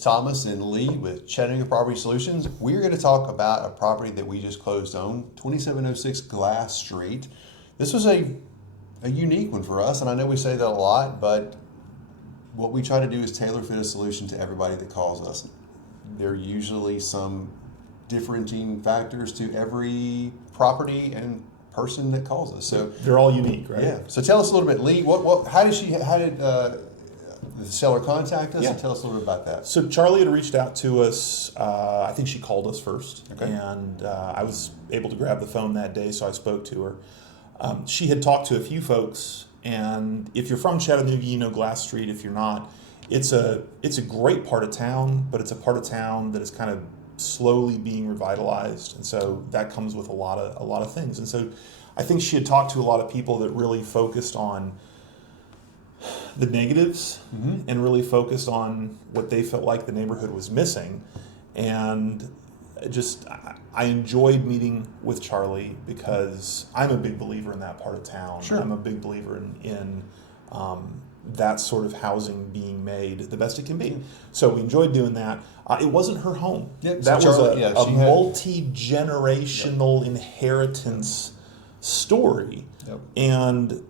Thomas and Lee with Chattanooga Property Solutions. We're going to talk about a property that we just closed on, 2706 Glass Street. This was a unique one for us, and I know we say that a lot, but what we try to do is tailor fit a solution to everybody that calls us. There are usually some differentiating factors to every property and person that calls us. So they're all unique, right? Yeah. So tell us a little bit, Lee. How did the seller contact us? Yeah. And tell us a little bit about that. So Charlie had reached out to us. I think she called us first, Okay. and I was able to grab the phone that day, so I spoke to her. She had talked to a few folks, and if you're from Chattanooga, you know Glass Street. If you're not, it's a great part of town, but it's a part of town that is kind of slowly being revitalized, and so that comes with a lot of things. And so I think she had talked to a lot of people that really focused on the negatives and really focused on what they felt like the neighborhood was missing. And just I enjoyed meeting with Charlie because I'm a big believer in that part of town. Sure. I'm a big believer in that sort of housing being made the best it can be. So we enjoyed doing that. It wasn't her home. Yep. That So was Charlie, a multi-generational inheritance story. Yep. And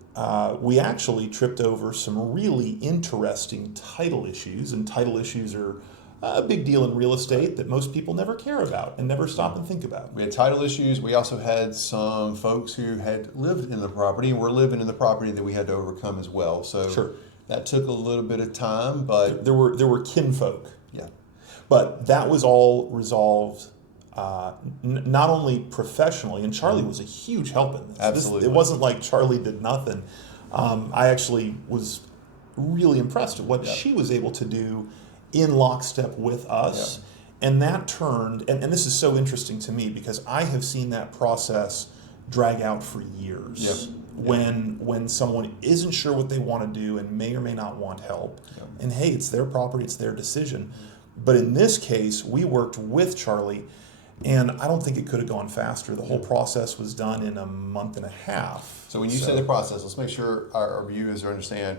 we actually tripped over some really interesting title issues, and title issues are a big deal in real estate that most people never care about and never stop and think about. We had title issues. We also had some folks who had lived in the property and were living in the property that we had to overcome as well. So Sure. that took a little bit of time, but There were kinfolk, yeah. but that was all resolved not only professionally, and Charlie was a huge help in this. Absolutely. It wasn't like Charlie did nothing. I actually was really impressed at what she was able to do in lockstep with us. Yep. And that turned, and this is so interesting to me because I have seen that process drag out for years. Yep. When someone isn't sure what they want to do and may or may not want help. Yep. And hey, it's their property, it's their decision. But in this case, we worked with Charlie, and I don't think it could have gone faster. The whole process was done in a month and a half. So when you say the process, let's make sure our viewers understand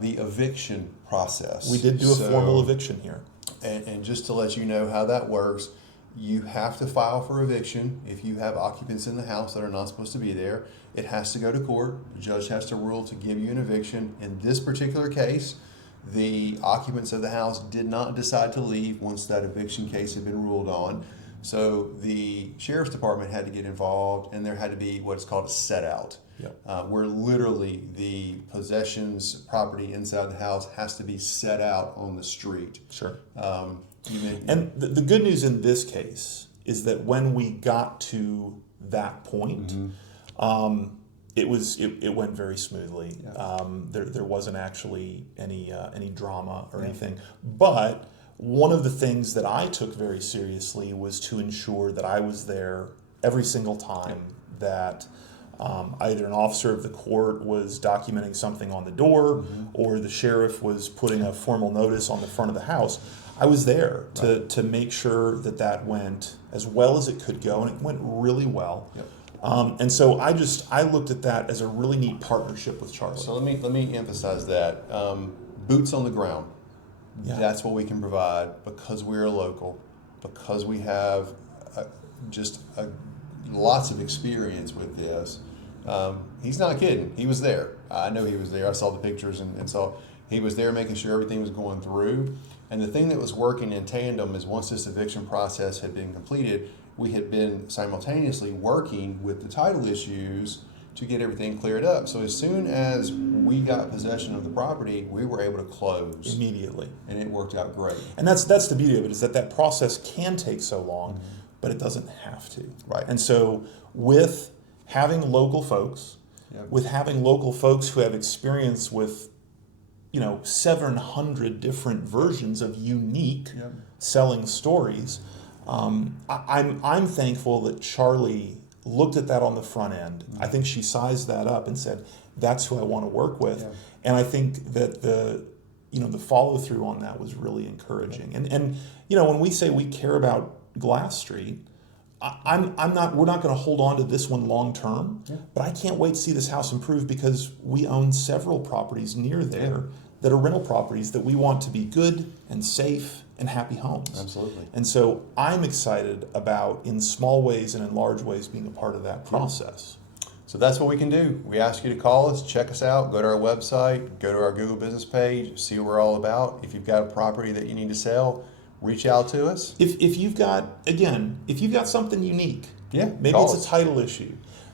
the eviction process. We did do a formal eviction here. And just to let you know how that works, you have to file for eviction if you have occupants in the house that are not supposed to be there. It has to go to court. The judge has to rule to give you an eviction. In this particular case, the occupants of the house did not decide to leave once that eviction case had been ruled on. So the sheriff's department had to get involved, and there had to be what's called a set out. Yep. Where literally the possessions, property inside the house has to be set out on the street. Sure. And the good news in this case is that when we got to that point, it went very smoothly. Yeah. There wasn't actually any drama or anything. But one of the things that I took very seriously was to ensure that I was there every single time that either an officer of the court was documenting something on the door or the sheriff was putting a formal notice on the front of the house. I was there to make sure that went as well as it could go, and it went really well. Yep. And so I looked at that as a really neat partnership with Charlie. So let me emphasize that. Boots on the ground. Yeah. That's what we can provide because we're a local, because we have lots of experience with this. He's not kidding. He was there. I know he was there. I saw the pictures and saw he was there making sure everything was going through. And the thing that was working in tandem is once this eviction process had been completed, we had been simultaneously working with the title issues to get everything cleared up. So as soon as we got possession of the property, we were able to close immediately, and it worked out great. And that's the beauty of it, is that process can take so long, but it doesn't have to. Right. And so with having local folks, with having local folks who have experience with 700 different versions of unique selling stories, I'm thankful that Charlie looked at that on the front end. I think she sized that up and said, that's who I want to work with. And I think that the follow through on that was really encouraging. And when we say we care about Glass Street, we're not going to hold on to this one long term, but I can't wait to see this house improve because we own several properties near there that are rental properties that we want to be good and safe and happy homes. Absolutely. And so I'm excited about, in small ways and in large ways, being a part of that process. So that's what we can do. We ask you to call us, check us out, go to our website, go to our Google business page, see what we're all about. If you've got a property that you need to sell, reach out to us. If you've got, again, if you've got something unique, maybe call it's us. a title issue.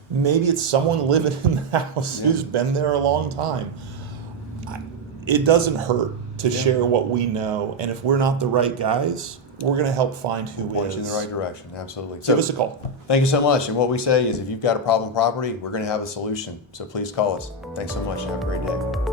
Maybe it's someone living in the house who's been there a long time. It doesn't hurt to share what we know, and if we're not the right guys, we're going to help find who Point is. you in the right direction. Absolutely. Give us a call. Thank you so much. And what we say is if you've got a problem property, we're going to have a solution. So please call us. Thanks so much. Have a great day.